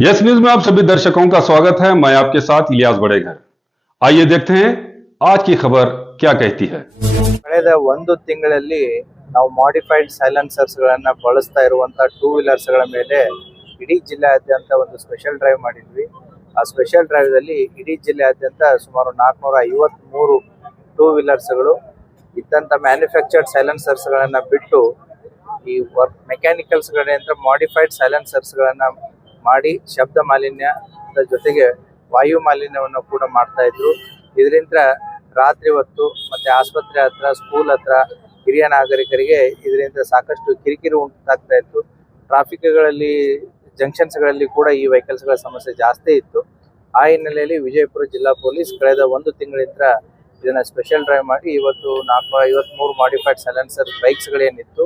Yes news में आप सभी दर्शकों का स्वागत है। मैं आपके साथ इलियास बड़ेघर। आइए देखते हैं आज की खबर क्या कहती है। ಕಳೆದ ಒಂದು ತಿಂಗಳಲ್ಲಿ ನಾವು ಮಾಡಿಫೈಡ್ ಸೈಲೆನ್ಸರ್ಸ್ಗಳನ್ನು ಬಳಸ್ತಾ ಇರುವಂತಹ ಟೂ ವೀಲರ್ಸ್ಗಳ ಮೇಲೆ ಇಡೀ ಜಿಲ್ಲೆಯಾದ್ಯಂತ ಒಂದು ಸ್ಪೆಷಲ್ ಡ್ರೈವ್ ಮಾಡಿದ್ವಿ. ಆ ಸ್ಪೆಷಲ್ ಡ್ರೈವ್ದಲ್ಲಿ ಇಡೀ ಜಿಲ್ಲೆಯಾದ್ಯಂತ ಸುಮಾರು 453 ಟೂ ವೀಲರ್ಸ್ಗಳು ಇದ್ದಂಥ ಮ್ಯಾನುಫ್ಯಾಕ್ಚರ್ಡ್ ಸೈಲೆನ್ಸರ್ಸ್ಗಳನ್ನು ಬಿಟ್ಟು ಈ ಮೆಕ್ಯಾನಿಕಲ್ಸ್ಗಳಿಂದ ಮಾಡಿಫೈಡ್ ಸೈಲೆನ್ಸರ್ಸ್ಗಳನ್ನು ಮಾಡಿ ಶಬ್ದ ಮಾಲಿನ್ಯದ ಜೊತೆಗೆ ವಾಯು ಮಾಲಿನ್ಯವನ್ನು ಕೂಡ ಮಾಡ್ತಾ ಇದ್ರು. ಇದರಿಂದ ರಾತ್ರಿ ಹೊತ್ತು ಮತ್ತೆ ಆಸ್ಪತ್ರೆ ಹತ್ರ, ಸ್ಕೂಲ್ ಹತ್ರ ಹಿರಿಯ ನಾಗರಿಕರಿಗೆ ಇದರಿಂದ ಸಾಕಷ್ಟು ಕಿರಿಕಿರಿ ಉಂಟಾಗ್ತಾ ಇತ್ತು. ಟ್ರಾಫಿಕ್ಗಳಲ್ಲಿ, ಜಂಕ್ಷನ್ಸ್ಗಳಲ್ಲಿ ಕೂಡ ಈ ವೆಹಿಕಲ್ಸ್ಗಳ ಸಮಸ್ಯೆ ಜಾಸ್ತಿ ಇತ್ತು. ಆ ಹಿನ್ನೆಲೆಯಲ್ಲಿ ವಿಜಯಪುರ ಜಿಲ್ಲಾ ಪೊಲೀಸ್ ಕಳೆದ ಒಂದು ತಿಂಗಳಿಂದ ಇದನ್ನ ಸ್ಪೆಷಲ್ ಡ್ರೈವ್ ಮಾಡಿ ಇವತ್ತು 453 ಮಾಡಿಫೈಡ್ ಸೈಲೆನ್ಸರ್ ಬೈಕ್ಸ್ಗಳೇನಿತ್ತು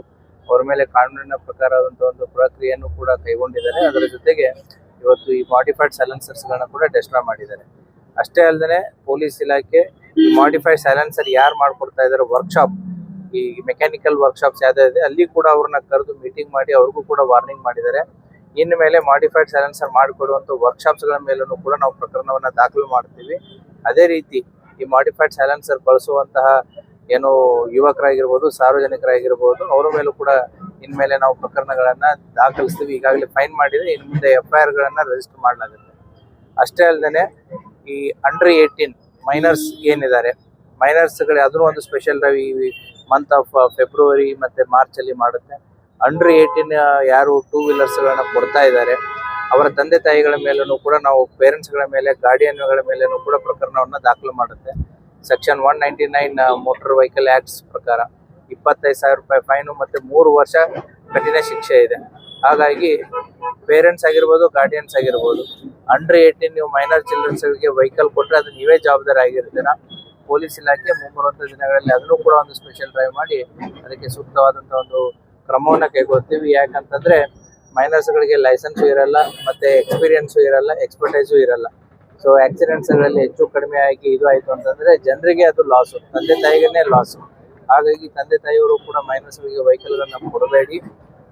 ಅವರ ಮೇಲೆ ಕಾನೂನಿನ ಪ್ರಕಾರವಾದಂತಹ ಒಂದು ಪ್ರಕ್ರಿಯೆಯನ್ನು ಕೂಡ ಕೈಗೊಂಡಿದ್ದಾರೆ. ಅದರ ಜೊತೆಗೆ ಇವತ್ತು ಈ ಮಾಡಿಫೈಡ್ ಸೈಲೆನ್ಸರ್ಸ್ಗಳನ್ನ ಕೂಡ ಡೆಸ್ಟ್ರಾಯ್ ಮಾಡಿದ್ದಾರೆ. ಅಷ್ಟೇ ಅಲ್ಲದೆ ಪೊಲೀಸ್ ಇಲಾಖೆ ಈ ಮಾಡಿಫೈಡ್ ಸೈಲೆನ್ಸರ್ ಯಾರು ಮಾಡ್ಕೊಡ್ತಾ ಇದ್ದಾರೆ, ವರ್ಕ್ಶಾಪ್, ಈ ಮೆಕ್ಯಾನಿಕಲ್ ವರ್ಕ್ಶಾಪ್ಸ್ ಯಾವ್ದಿದೆ ಅಲ್ಲಿ ಕೂಡ ಅವ್ರನ್ನ ಕರೆದು ಮೀಟಿಂಗ್ ಮಾಡಿ ಅವ್ರಿಗೂ ಕೂಡ ವಾರ್ನಿಂಗ್ ಮಾಡಿದ್ದಾರೆ. ಇನ್ನು ಮೇಲೆ ಮಾಡಿಫೈಡ್ ಸೈಲೆನ್ಸರ್ ಮಾಡಿಕೊಡುವಂಥ ವರ್ಕ್ಶಾಪ್ಸ್ಗಳ ಮೇಲೂ ಕೂಡ ನಾವು ಪ್ರಕರಣವನ್ನು ದಾಖಲು ಮಾಡ್ತೀವಿ. ಅದೇ ರೀತಿ ಈ ಮಾಡಿಫೈಡ್ ಸೈಲೆನ್ಸರ್ ಬಳಸುವಂತಹ ಏನು ಯುವಕರಾಗಿರ್ಬೋದು, ಸಾರ್ವಜನಿಕರಾಗಿರ್ಬೋದು, ಅವರ ಮೇಲೂ ಕೂಡ ಇನ್ಮೇಲೆ ನಾವು ಪ್ರಕರಣಗಳನ್ನ ದಾಖಲಿಸ್ತೀವಿ. ಈಗಾಗಲೇ ಫೈನ್ ಮಾಡಿದ್ರೆ ಇನ್ನು ಮುಂದೆ FIR ಗಳನ್ನ ರಿಜಿಸ್ಟರ್ ಮಾಡಲಾಗುತ್ತೆ. ಅಷ್ಟೇ ಅಲ್ಲದೆ ಈ ಅಂಡರ್ 18 ಮೈನರ್ಸ್ ಏನಿದ್ದಾರೆ, ಮೈನರ್ಸ್ಗಳು ಅದನ್ನು ಒಂದು ಸ್ಪೆಷಲ್ ಡ್ರೈವ್ ಈ ಮಂತ್ ಆಫ್ ಫೆಬ್ರವರಿ ಮತ್ತೆ ಮಾರ್ಚ್ ಅಲ್ಲಿ ಮಾಡುತ್ತೆ. ಅಂಡರ್ 18 ಯಾರು ಟೂ ವೀಲರ್ಸ್ಗಳನ್ನ ಕೊಡ್ತಾ ಇದ್ದಾರೆ ಅವರ ತಂದೆ ತಾಯಿಗಳ ಮೇಲೂ ಕೂಡ ನಾವು ಪೇರೆಂಟ್ಸ್ಗಳ ಮೇಲೆ, ಗಾರ್ಡಿಯನ್ಗಳ ಮೇಲೇನೂ ಕೂಡ ಪ್ರಕರಣವನ್ನು ದಾಖಲು ಮಾಡುತ್ತೆ. ಸೆಕ್ಷನ್ 199 ಮೋಟಾರ್ ವೆಹಿಕಲ್ ಆಕ್ಟ್ಸ್ ಪ್ರಕಾರ 25,000 ರೂಪಾಯಿ ಫೈನು ಮತ್ತೆ 3 ವರ್ಷ ಕಠಿಣ ಶಿಕ್ಷೆ ಇದೆ. ಹಾಗಾಗಿ ಪೇರೆಂಟ್ಸ್ ಆಗಿರ್ಬೋದು, ಗಾರ್ಡಿಯನ್ಸ್ ಆಗಿರ್ಬೋದು, ಅಂಡರ್ 18 ನೀವು ಮೈನರ್ ಚಿಲ್ಡ್ರನ್ಸ್ಗಳಿಗೆ ವೆಹಿಕಲ್ ಕೊಟ್ಟರೆ ಅದು ನೀವೇ ಜವಾಬ್ದಾರಿ ಆಗಿರ್ತೀರ. ಪೊಲೀಸ್ ಇಲಾಖೆ ಮುಂಬರುವಂಥ ದಿನಗಳಲ್ಲಿ ಅದನ್ನು ಕೂಡ ಒಂದು ಸ್ಪೆಷಲ್ ಡ್ರೈವ್ ಮಾಡಿ ಅದಕ್ಕೆ ಸೂಕ್ತವಾದಂಥ ಒಂದು ಕ್ರಮವನ್ನು ಕೈಗೊಳ್ತೀವಿ. ಯಾಕಂತಂದ್ರೆ ಮೈನರ್ಸ್ಗಳಿಗೆ ಲೈಸೆನ್ಸು ಇರಲ್ಲ, ಮತ್ತೆ ಎಕ್ಸ್ಪೀರಿಯನ್ಸು ಇರಲ್ಲ, ಎಕ್ಸ್ಪರ್ಟೈಸು ಇರಲ್ಲ. ಸೊ ಆಕ್ಸಿಡೆಂಟ್ಸ್ಗಳಲ್ಲಿ ಹೆಚ್ಚು ಕಡಿಮೆ ಆಗಿ ಇದು ಆಯಿತು ಅಂತಂದರೆ ಜನರಿಗೆ ಅದು ಲಾಸು, ತಂದೆ ತಾಯಿಗೇ ಲಾಸು. ಹಾಗಾಗಿ ತಂದೆ ತಾಯಿಯವರು ಕೂಡ ಮೈನರ್ಸ್ಗಳಿಗೆ ವೆಹಿಕಲ್ಗಳನ್ನ ಕೊಡಬೇಡಿ,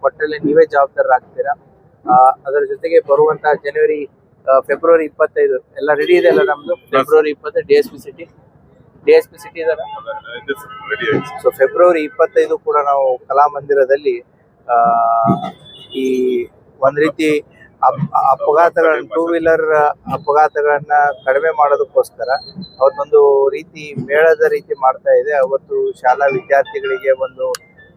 ಕೊಟ್ಟಲ್ಲಿ ನೀವೇ ಜವಾಬ್ದಾರರಾಗ್ತೀರಾ. ಅದರ ಜೊತೆಗೆ ಬರುವಂಥ ಫೆಬ್ರವರಿ 25 ಎಲ್ಲ ರೆಡಿ ಇದೆ ಅಲ್ಲ ನಮ್ಮದು. ಫೆಬ್ರವರಿ 20 DSP ಸಿಟಿ ಇದಲ್ಲ. ಸೊ ಫೆಬ್ರವರಿ 25 ಕೂಡ ನಾವು ಕಲಾಮಂದಿರದಲ್ಲಿ ಈ ಒಂದು ರೀತಿ ಅಪಘಾತಗಳನ್ನ, ಟೂ ವೀಲರ್ ಅಪಘಾತಗಳನ್ನ ಕಡಿಮೆ ಮಾಡೋದಕ್ಕೋಸ್ಕರ ಅವತ್ತೊಂದು ರೀತಿ ಮೇಳದ ರೀತಿ ಮಾಡ್ತಾ ಇದೆ. ಅವತ್ತು ಶಾಲಾ ವಿದ್ಯಾರ್ಥಿಗಳಿಗೆ ಒಂದು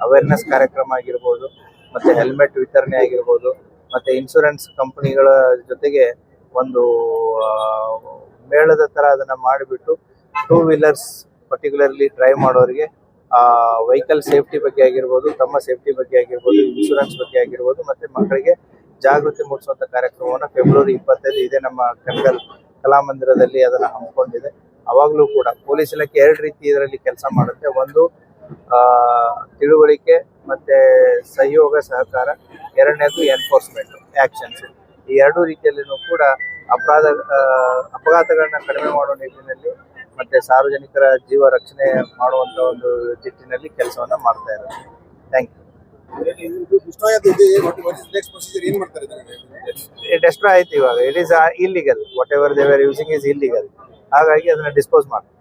ಅವೇರ್ನೆಸ್ ಕಾರ್ಯಕ್ರಮ ಆಗಿರ್ಬೋದು, ಮತ್ತೆ ಹೆಲ್ಮೆಟ್ ವಿತರಣೆ ಆಗಿರ್ಬೋದು, ಮತ್ತೆ ಇನ್ಶೂರೆನ್ಸ್ ಕಂಪನಿಗಳ ಜೊತೆಗೆ ಒಂದು ಮೇಳದ ತರ ಅದನ್ನ ಮಾಡಿಬಿಟ್ಟು ಟೂ ವೀಲರ್ಸ್ ಪರ್ಟಿಕ್ಯುಲರ್ಲಿ ಡ್ರೈವ್ ಮಾಡೋರಿಗೆ ವೆಹಿಕಲ್ ಸೇಫ್ಟಿ ಬಗ್ಗೆ ಆಗಿರ್ಬೋದು, ತಮ್ಮ ಸೇಫ್ಟಿ ಬಗ್ಗೆ ಆಗಿರ್ಬೋದು, ಇನ್ಶೂರೆನ್ಸ್ ಬಗ್ಗೆ ಆಗಿರ್ಬೋದು, ಮತ್ತೆ ಮಕ್ಕಳಿಗೆ ಜಾಗೃತಿ ಮೂಡಿಸುವಂತ ಕಾರ್ಯಕ್ರಮವನ್ನು ಫೆಬ್ರವರಿ 25 ಇದೆ ನಮ್ಮ ಕಣಗಲ್ ಕಲಾಮಂದಿರದಲ್ಲಿ ಅದನ್ನ ಹಮ್ಮಿಕೊಂಡಿದೆ. ಅವಾಗಲೂ ಕೂಡ ಪೊಲೀಸ್ ಇಲಾಖೆ 2 ರೀತಿ ಇದರಲ್ಲಿ ಕೆಲಸ ಮಾಡುತ್ತೆ. ಒಂದು ತಿಳುವಳಿಕೆ ಮತ್ತೆ ಸಹಯೋಗ ಸಹಕಾರ, ಎರಡನೇದು ಎನ್ಫೋರ್ಸ್ಮೆಂಟ್ ಆಕ್ಷನ್ಸ್. ಈ 2 ರೀತಿಯಲ್ಲಿನೂ ಕೂಡ ಅಪಘಾತಗಳನ್ನ ಕಡಿಮೆ ಮಾಡುವ ನಿಟ್ಟಿನಲ್ಲಿ ಮತ್ತೆ ಸಾರ್ವಜನಿಕರ ಜೀವ ರಕ್ಷಣೆ ಮಾಡುವಂತ ಒಂದು ನಿಟ್ಟಿನಲ್ಲಿ ಕೆಲಸವನ್ನ ಮಾಡ್ತಾ ಇರೋದು. Thank you. ಡೆಸ್ಟ್ರಾಯ್ ಆಯ್ತು ಇವಾಗ. It is illegal. What ever they were using is illegal. ಹಾಗಾಗಿ ಅದನ್ನ ಡಿಸ್ಪೋಸ್ ಮಾಡ್ತಾರೆ.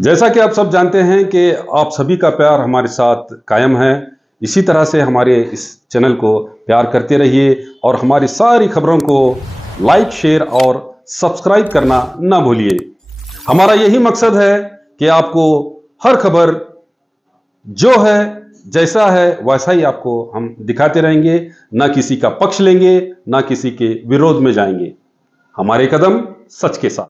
जैसा कि आप सब जानते हैं कि आप सभी का प्यार हमारे साथ कायम है। इसी तरह से हमारे इस चैनल को प्यार करते रहिए और हमारी सारी खबरों को लाइक, शेयर और सब्सक्राइब करना ना भूलिए। हमारा यही मकसद है कि आपको हर खबर जो है, जैसा है वैसा ही आपको हम दिखाते रहेंगे, ना किसी का पक्ष लेंगे, ना किसी के विरोध में जाएंगे। हमारे कदम सच के साथ।